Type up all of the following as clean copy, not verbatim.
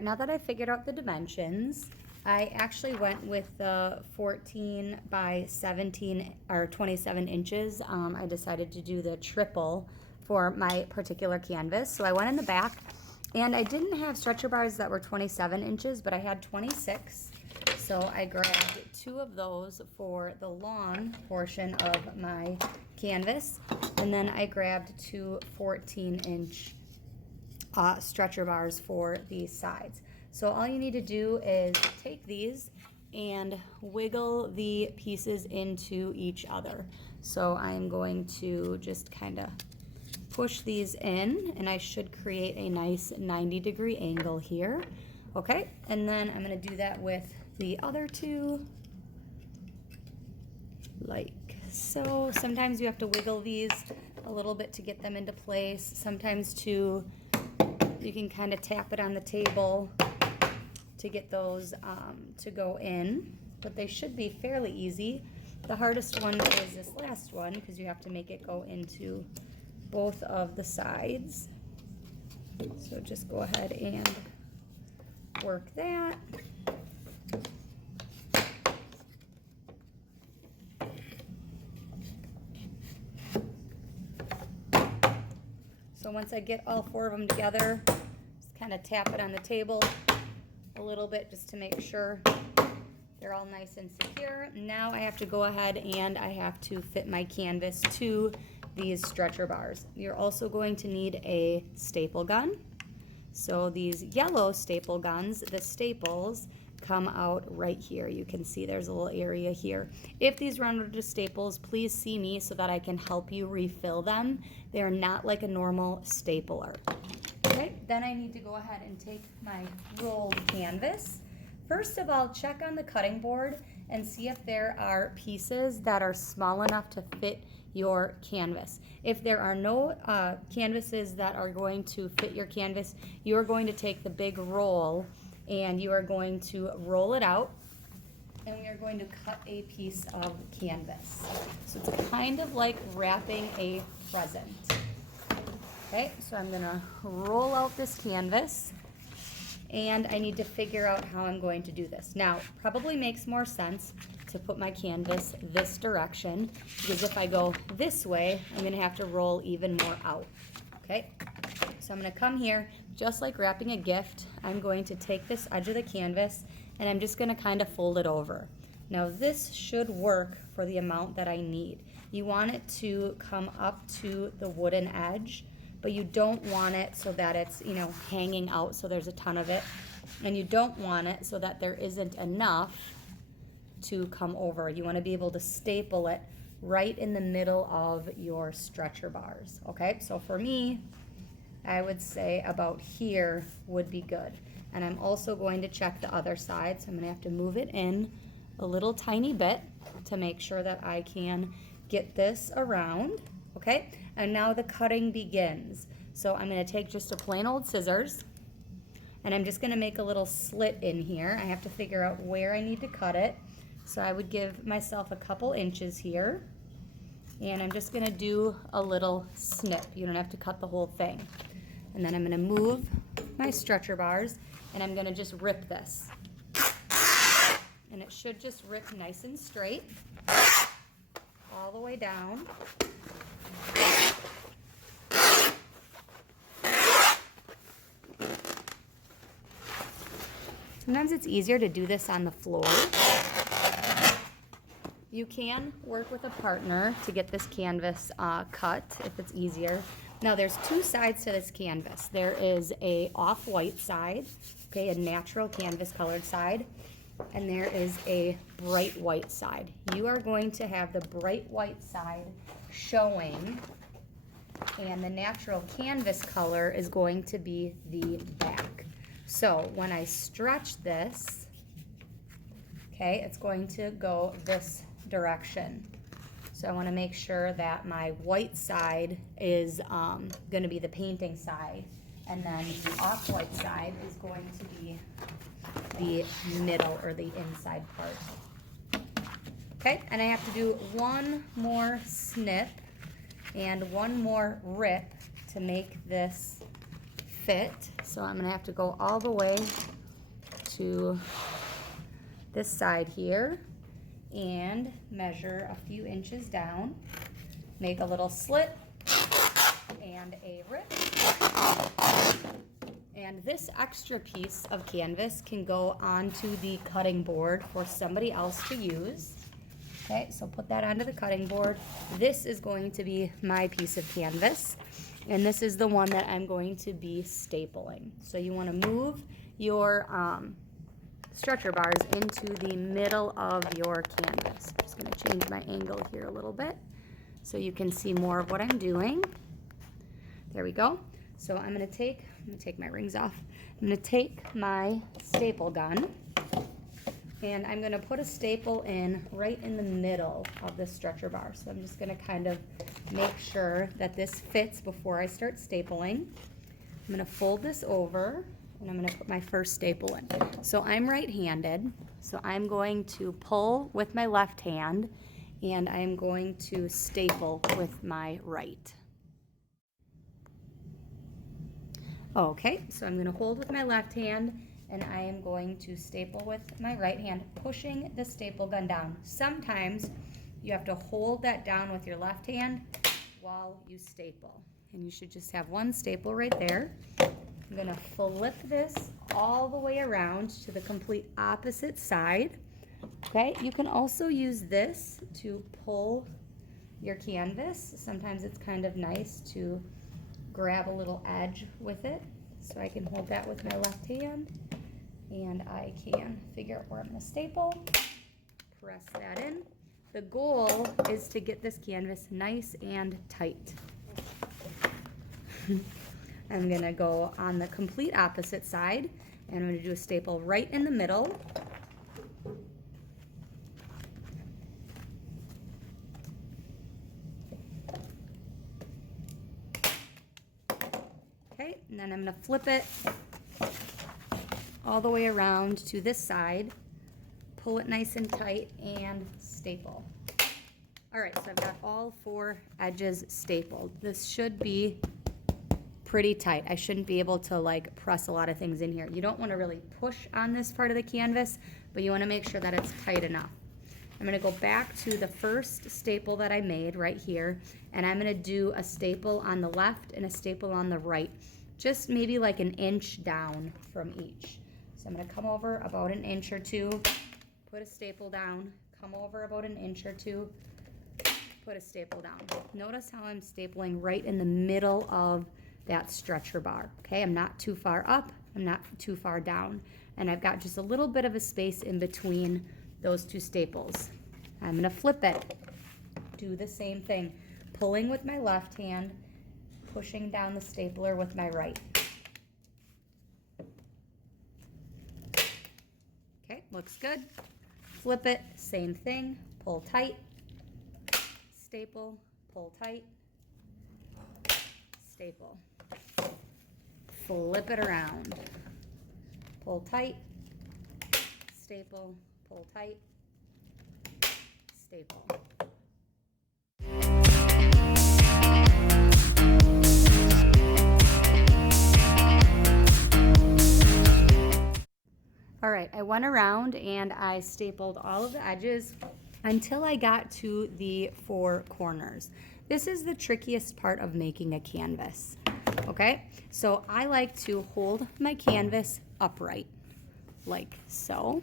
right, now that I figured out the dimensions, I actually went with the 14 by 17 or 27 inches. I decided to do the triple for my particular canvas. So I went in the back, and I didn't have stretcher bars that were 27 inches, but I had 26. So I grabbed 2 of those for the long portion of my canvas, and then I grabbed 2 14-inch stretcher bars for the sides. So all you need to do is take these and wiggle the pieces into each other. So I'm going to just kind of push these in, and I should create a nice 90-degree angle here. Okay, and then I'm going to do that with the other 2, like so. Sometimes you have to wiggle these a little bit to get them into place. Sometimes too, you can kind of tap it on the table to get those to go in, but they should be fairly easy. The hardest one is this last one, because you have to make it go into both of the sides. So just go ahead and work that. So once I get all 4 of them together, just kind of tap it on the table a little bit just to make sure they're all nice and secure. Now I have to go ahead and I have to fit my canvas to these stretcher bars. You're also going to need a staple gun. So these yellow staple guns, the staples come out right here. You can see there's a little area here. If these run out of staples, please see me so that I can help you refill them. They're not like a normal stapler. Okay, then I need to go ahead and take my rolled canvas. First of all, check on the cutting board and see if there are pieces that are small enough to fit your canvas. If there are no canvases that are going to fit your canvas, you are going to take the big roll and you are going to roll it out, and we are going to cut a piece of canvas. So it's kind of like wrapping a present. Okay, so I'm gonna roll out this canvas, and I need to figure out how I'm going to do this. Now, probably makes more sense to put my canvas this direction, because if I go this way, I'm gonna have to roll even more out. Okay, so I'm gonna come here, just like wrapping a gift. I'm going to take this edge of the canvas, and I'm just gonna kind of fold it over. Now this should work for the amount that I need. You want it to come up to the wooden edge, but you don't want it so that it's, you know, hanging out so there's a ton of it. And you don't want it so that there isn't enough to come over. You want to be able to staple it right in the middle of your stretcher bars. Okay, so for me, I would say about here would be good. And I'm also going to check the other side, so I'm going to have to move it in a little tiny bit to make sure that I can get this around. Okay, and now the cutting begins. So I'm going to take just a plain old scissors, and I'm just going to make a little slit in here. I have to figure out where I need to cut it. So I would give myself a couple inches here, and I'm just going to do a little snip. You don't have to cut the whole thing. And then I'm going to move my stretcher bars, and I'm going to just rip this. And it should just rip nice and straight all the way down. Sometimes it's easier to do this on the floor. You can work with a partner to get this canvas cut if it's easier. Now there's 2 sides to this canvas. There is a off-white side, okay, a natural canvas colored side, and there is a bright white side. You are going to have the bright white side showing, and the natural canvas color is going to be the back. So when I stretch this, okay, it's going to go this direction. So I want to make sure that my white side is going to be the painting side, and then the off-white side is going to be the middle or the inside part. Okay, and I have to do one more snip and one more rip to make this fit. So I'm going to have to go all the way to this side here and measure a few inches down. Make a little slit and a rip. And this extra piece of canvas can go onto the cutting board for somebody else to use. Okay, so put that onto the cutting board. This is going to be my piece of canvas, and this is the one that I'm going to be stapling. So you want to move your stretcher bars into the middle of your canvas. I'm just going to change my angle here a little bit so you can see more of what I'm doing. There we go. So I'm going to take my rings off. I'm going to take my staple gun, and I'm going to put a staple in right in the middle of the stretcher bar. So I'm just going to kind of make sure that this fits before I start stapling. I'm going to fold this over, and I'm going to put my first staple in. So I'm right-handed, so I'm going to pull with my left hand, and I'm going to staple with my right. Okay, so I'm going to hold with my left hand, and I am going to staple with my right hand, pushing the staple gun down. Sometimes you have to hold that down with your left hand while you staple, and you should just have one staple right there. I'm going to flip this all the way around to the complete opposite side. Okay, you can also use this to pull your canvas. Sometimes it's kind of nice to grab a little edge with it. So I can hold that with my left hand, and I can figure out where I'm going to staple, press that in. The goal is to get this canvas nice and tight. I'm going to go on the complete opposite side, and I'm going to do a staple right in the middle. Okay, and then I'm going to flip it all the way around to this side, pull it nice and tight, and staple. All right, so I've got all 4 edges stapled. This should be pretty tight. I shouldn't be able to like press a lot of things in here. You don't want to really push on this part of the canvas, but you want to make sure that it's tight enough. I'm going to go back to the first staple that I made right here, and I'm going to do a staple on the left and a staple on the right, just maybe like an inch down from each. So I'm going to come over about an inch or two, put a staple down, come over about an inch or two, put a staple down. Notice how I'm stapling right in the middle of that stretcher bar. Okay, I'm not too far up, I'm not too far down, and I've got just a little bit of a space in between those 2 staples. I'm going to flip it. Do the same thing, pulling with my left hand, pushing down the stapler with my right. Okay, looks good. Flip it, same thing, pull tight, staple, pull tight, staple. Flip it around, pull tight, staple, pull tight, staple. All right, I went around and I stapled all of the edges until I got to the 4 corners. This is the trickiest part of making a canvas. Okay, so I like to hold my canvas upright, like so.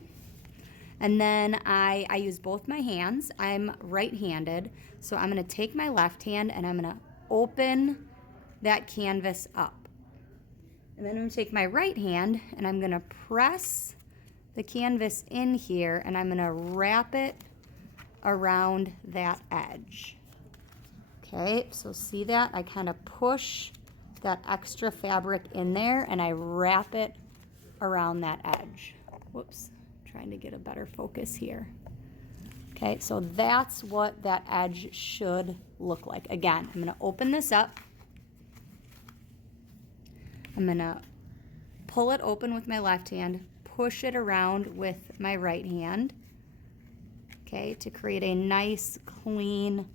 And then I use both my hands. I'm right-handed, so I'm going to take my left hand and I'm going to open that canvas up. And then I'm going to take my right hand and I'm going to press the canvas in here, and I'm going to wrap it around that edge. Okay, so see that? I kind of push that extra fabric in there and I wrap it around that edge. Whoops, trying to get a better focus here. Okay, so that's what that edge should look like. Again, I'm going to open this up. I'm going to pull it open with my left hand, push it around with my right hand, okay, to create a nice clean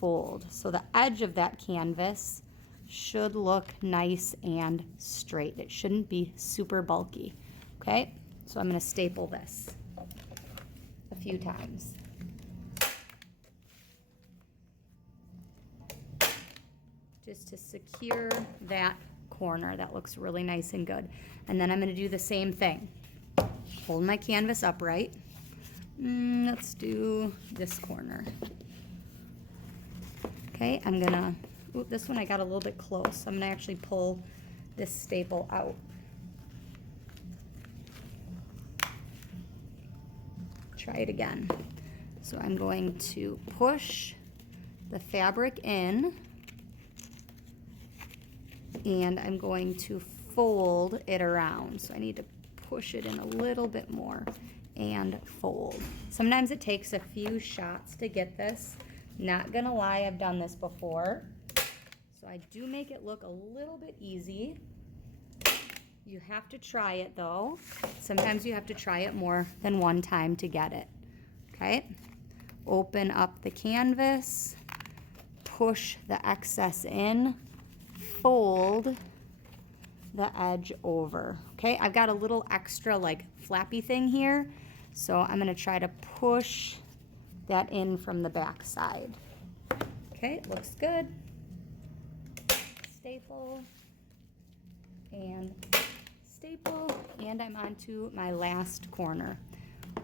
fold. So the edge of that canvas should look nice and straight. It shouldn't be super bulky, okay? So I'm going to staple this a few times. Just to secure that corner. That looks really nice and good. And then I'm going to do the same thing. Hold my canvas upright. Let's do this corner. Okay, I'm going to, this one I got a little bit close. I'm going to actually pull this staple out. Try it again. So I'm going to push the fabric in, and I'm going to fold it around. So I need to push it in a little bit more and fold. Sometimes it takes a few shots to get this. Not gonna lie, I've done this before. So I do make it look a little bit easy. You have to try it though. Sometimes you have to try it more than one time to get it. Okay? Open up the canvas, push the excess in, fold the edge over. Okay, I've got a little extra like flappy thing here, so I'm going to try to push that in from the back side. Okay, looks good. Staple and staple, and I'm on to my last corner.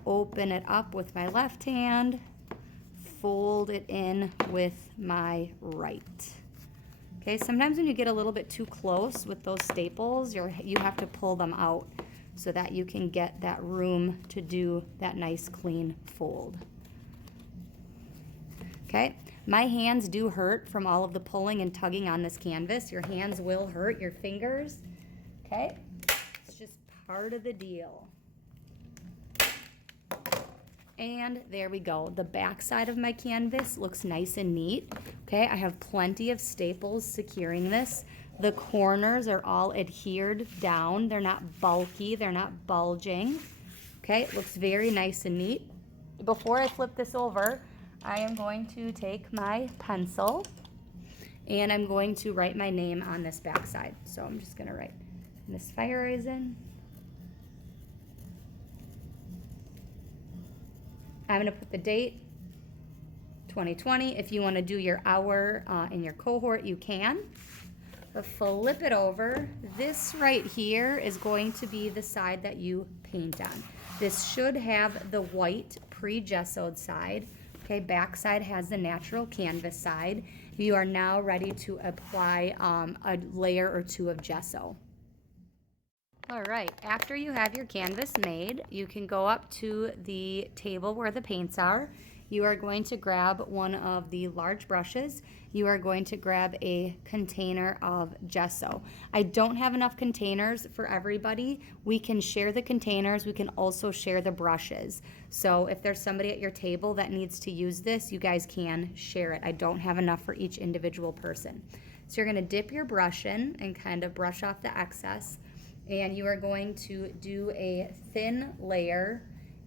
Open it up with my left hand, fold it in with my right. Okay, sometimes when you get a little bit too close with those staples, you have to pull them out so that you can get that room to do that nice clean fold. Okay, my hands do hurt from all of the pulling and tugging on this canvas. Your hands will hurt, your fingers. Okay, it's just part of the deal. And there we go. The back side of my canvas looks nice and neat. Okay, I have plenty of staples securing this. The corners are all adhered down. They're not bulky, they're not bulging. Okay, it looks very nice and neat. Before I flip this over, I am going to take my pencil and I'm going to write my name on this back side. So I'm just gonna write Miss Fire Eisen. I'm going to put the date, 2020. If you want to do your hour in your cohort, you can. But flip it over. This right here is going to be the side that you paint on. This should have the white pre-gessoed side. Okay, back side has the natural canvas side. You are now ready to apply a layer or two of gesso. All right, after you have your canvas made, you can go up to the table where the paints are. You are going to grab one of the large brushes. You are going to grab a container of gesso. I don't have enough containers for everybody. We can share the containers. We can also share the brushes. So if there's somebody at your table that needs to use this, you guys can share it. I don't have enough for each individual person. So you're gonna dip your brush in and kind of brush off the excess. And you are going to do a thin layer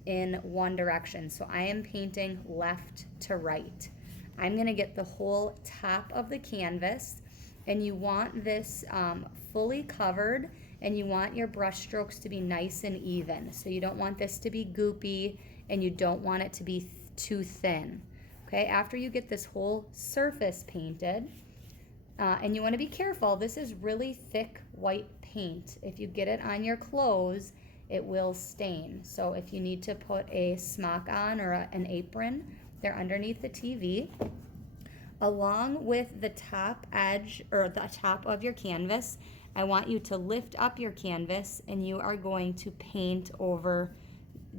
in one direction. So I am painting left to right. I'm gonna get the whole top of the canvas, and you want this fully covered, and you want your brush strokes to be nice and even. So you don't want this to be goopy, and you don't want it to be too thin. Okay, after you get this whole surface painted, and you wanna be careful, this is really thick white paint. If you get it on your clothes, it will stain. So if you need to put a smock on or an apron, they're underneath the TV. Along with the top edge or the top of your canvas, I want you to lift up your canvas and you are going to paint over,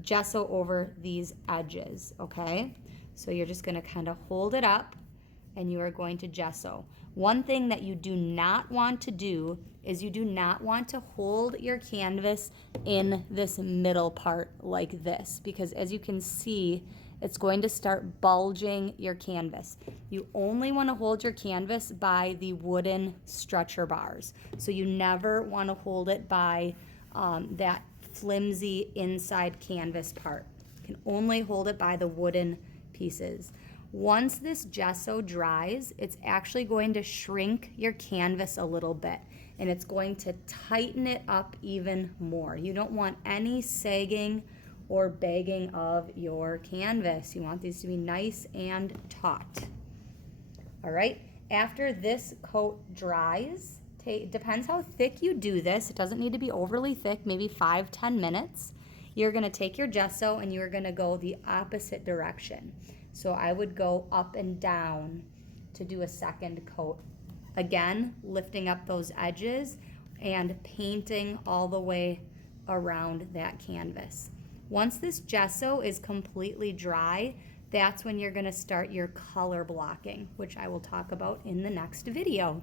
gesso over these edges, okay? So you're just gonna kind of hold it up and you are going to gesso. One thing that you do not want to do is you do not want to hold your canvas in this middle part like this, because as you can see, it's going to start bulging your canvas. You only want to hold your canvas by the wooden stretcher bars. So you never want to hold it by that flimsy inside canvas part. You can only hold it by the wooden pieces. Once this gesso dries, it's actually going to shrink your canvas a little bit, and it's going to tighten it up even more. You don't want any sagging or bagging of your canvas. You want these to be nice and taut. All right, after this coat dries, depends how thick you do this. It doesn't need to be overly thick, maybe 5-10 minutes. You're gonna take your gesso and you're gonna go the opposite direction. So I would go up and down to do a second coat. Again, lifting up those edges and painting all the way around that canvas. Once this gesso is completely dry, that's when you're gonna start your color blocking, which I will talk about in the next video.